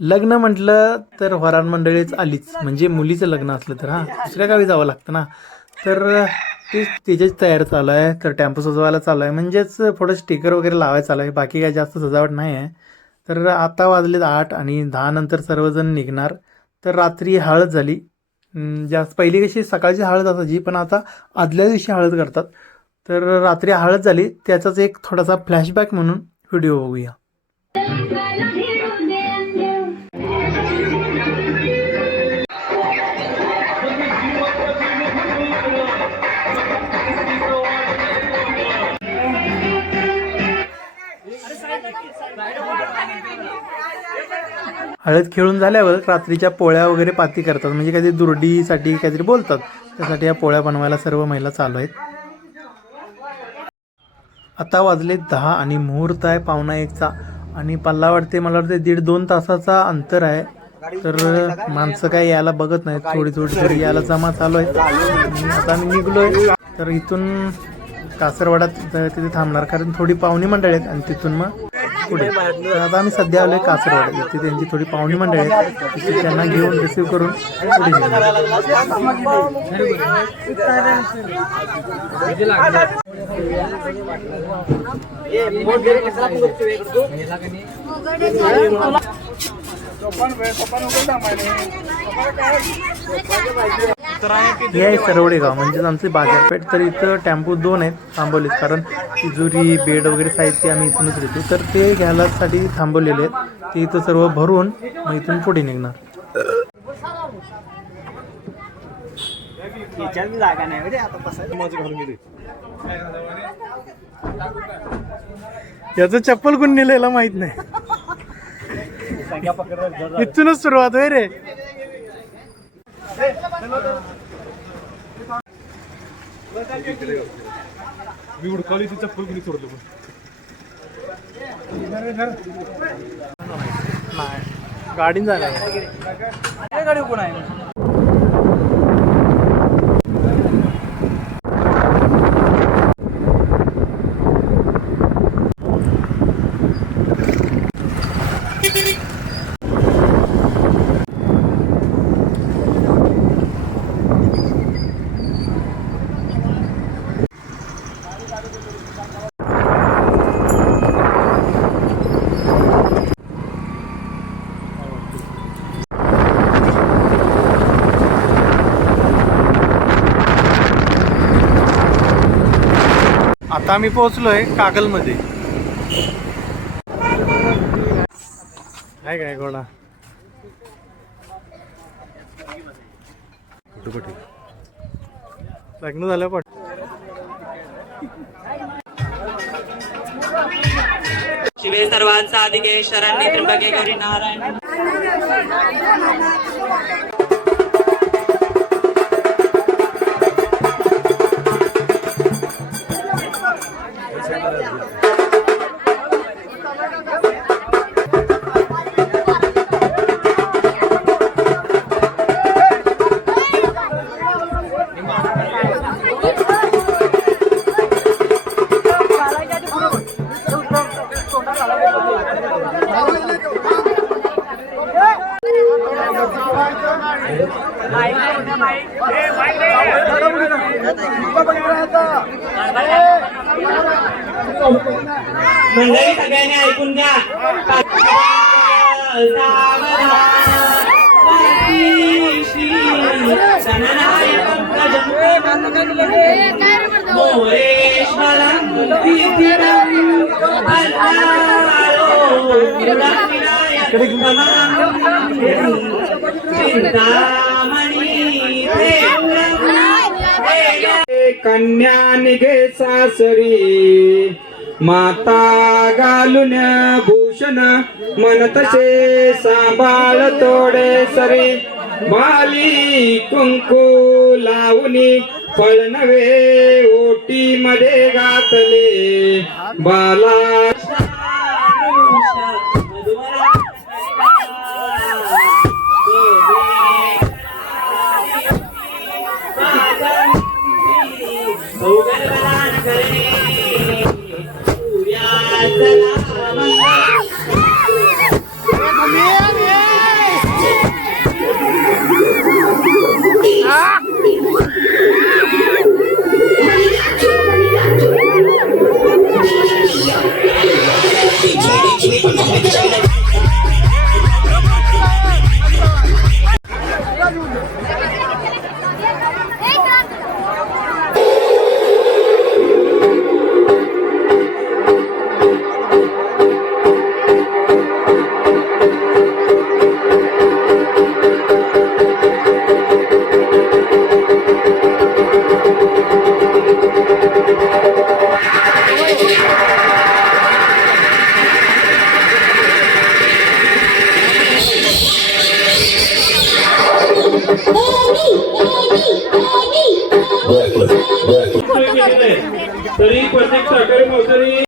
लग्न म्हटलं तर वरान मंडळीच आलीच. म्हणजे मुलीचं लग्न असलं तर हां. दुसऱ्या गावी जावं लागतं ना. तर ते त्याचीच तयार चालू आहे. तर टेम्पो सजवायला चालू आहे. म्हणजेच थोडं स्टिकर वगैरे लावायचं चालू आहे. बाकी काय जास्त सजावट नाही आहे. तर आता वाजलेत आठ आणि दहा नंतर सर्वजण निघणार. तर रात्री हळद झाली. जास्त पहिली कशी सकाळची हळद असायची पण आता आदल्या दिवशी हळद करतात. तर रात्री हळद झाली. त्याचाच एक थोडासा फ्लॅशबॅक म्हणून व्हिडिओ बघूया. हळद खेळून झाल्यावर रात्रीच्या पोळ्या वगैरे पाती करतात. म्हणजे काहीतरी दुर्डीसाठी काहीतरी बोलतात. त्यासाठी या पोळ्या बनवायला सर्व महिला चालू आहेत. आता वाजले दहा आणि मुहूर्त आहे पावणा एकचा. आणि पल्ला वाटते मला वाटते दीड दोन तासाचा अंतर आहे. तर माणसं काय यायला बघत नाहीत. थोडी थोडी तरी यायला जमा चालू आहे आता आम्ही निघलोय. तर इथून कासरवाडात तिथे थांबणार. कारण थोडी पाहुणी मंडळ आहेत. आणि तिथून मग पुढे आता आम्ही सध्या आलोय कासरवाड. इथे त्यांची थोडी पाहुणी मंडळ आहेत. तिथे त्यांना घेऊन रिसिव्ह करून पुढे. हे आहे सरवडे गाव म्हणजेच आमचे बाजारपेठ तर इथं टेम्पो दोन आहेत थांबवलेत. कारण तिजोरी बेड वगैरे साहित्य आम्ही इथूनच घेतो. तर ते घ्यायलासाठी थांबवलेले आहेत. ते इथं सर्व भरून मग इथून पुढे निघणार. याचं चप्पल कोण नेलेला माहीत नाही. इथूनच सुरुवात होय रे. मी उडकावली ती चप्पल कुणी सोडलं. पण नाही. गाडीन झाला गाडी कोण आहे आता आम्ही आहे कागलमध्ये. काय काय घोडा? लग्न झालं पण शिवे सर्वांचा अधिके शरण्य त्र्यंबके गौरी नारायण. मंडळी सगळ्यांनी ऐकून घ्या. चिंतामणी कन्या निघे सासरी. माता घालून भूषण मन तसे सांभाळ तोडे सरी. बाली कुंकू लावणी फळ नवे ओटी मध्ये घातले बाला तरी प्रत्येक सहकारी महोत्सवी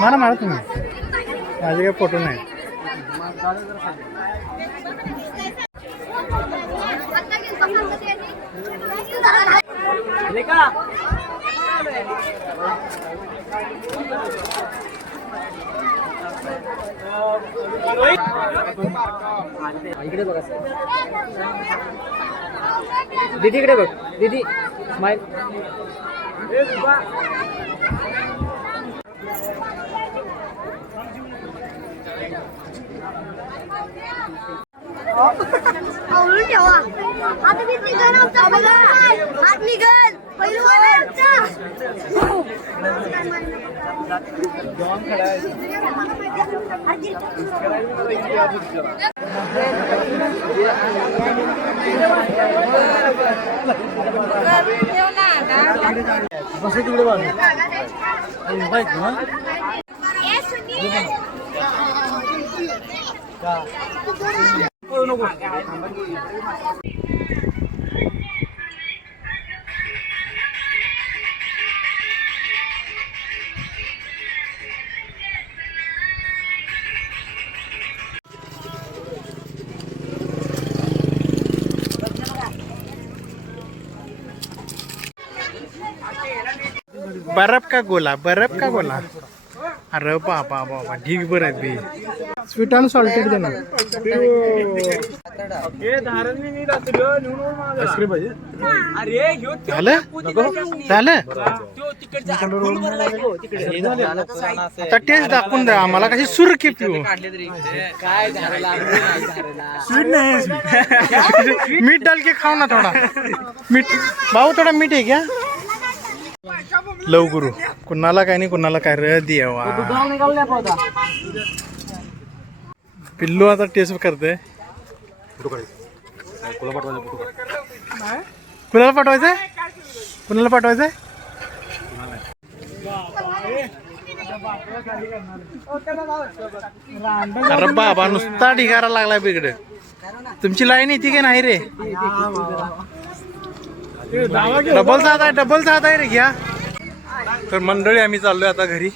मला मारा तुम्ही. माझे काही फोटो नाही. इकडे बघ दीदी स्माईल आवडून ठेवा. आता मी आमचा हात निघाल. पहिलवान आहे आमचा ए, सुनील. बर्फ का गोला बर्फ का गोला अरे बाबा बाबा ढीग बरं आहेत बी स्वीट अँड सॉल्टेड दे ना झालं? झालं? आता टेस्ट दाखवून द्या आम्हाला कशी सुर की पिऊ काय झालं मीठ डाल के खाओ ना थोडा. मीठ भाऊ थोडा मीठ आहे क्या लव गुरु कुणाला काय नाही कुणाला काय र देवा. पिल्लू आता टेस्ट करते कुणाला पाठवायचंय? कुणाला पाठवायचंय? अरे बाबा नुसता ढिगारा लागलाय बिगड तुमची लाईन येते की नाही रे? डबल सात आहे डबल सात आहे रे घ्या. तर मंडळी आम्ही चाललोय आता घरी.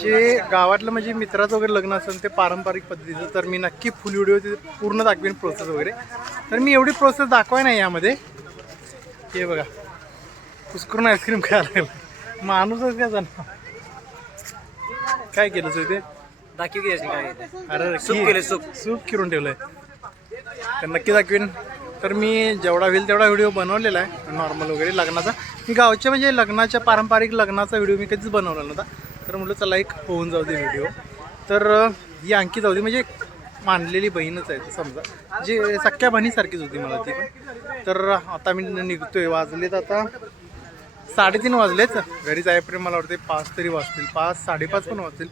जे गावातलं म्हणजे मित्राचं वगैरे लग्न असेल ते पारंपरिक पद्धतीचं तर मी नक्की फुल व्हिडिओ ते पूर्ण दाखवेन प्रोसेस वगैरे. तर मी एवढी प्रोसेस दाखवाय नाही यामध्ये. हे बघा. कुसकरून आईस्क्रीम खायला लागला. माणूसच काय जाणार? काय केलं तू ते? दाखव आहे. अरे सूप. केलंय, सूप. सूप किरून ठेवलंय. तर नक्की दाखवीन. तर मी जेवढा होईल तेवढा व्हिडिओ बनवलेला आहे. नॉर्मल वगैरे लग्नाचा. मी गावच्या म्हणजे लग्नाच्या पारंपरिक लग्नाचा व्हिडिओ मी कधीच बनवला नव्हता. तर म्हटलं चला एक होऊन जाऊ दे व्हिडिओ. तर ही ही अंकित होती म्हणजे मानलेली बहीणच आहे ती समजा. जी सख्या बहिणीसारखीच होती मला ती पण. तर आता मी निघतोय वाजलेत आता साडेतीन वाजलेच घरी जाईपर्यंत मला वाटते पाच तरी वाजतील. पाच साडेपाच पण वाजतील.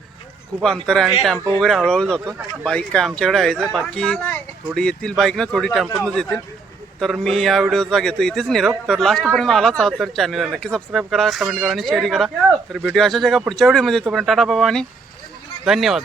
खूप अंतर आहे आणि टेम्पो वगैरे हळूहळू जातो. बाईक काय आमच्याकडे आहेच आहे. बाकी थोडी येतील बाईक ना थोडी टेम्पोनच येतील. तर मी या व्हिडिओचा घेतो. इथेच निरोप. तर लास्टपर्यंत आलाच आहात तर चॅनलला नक्की सबस्क्राईब करा कमेंट करा आणि शेअर करा. तर भेटूया अशा जगा पुढच्या व्हिडिओमध्ये. तोपर्यंत टाटा बाबा आणि धन्यवाद.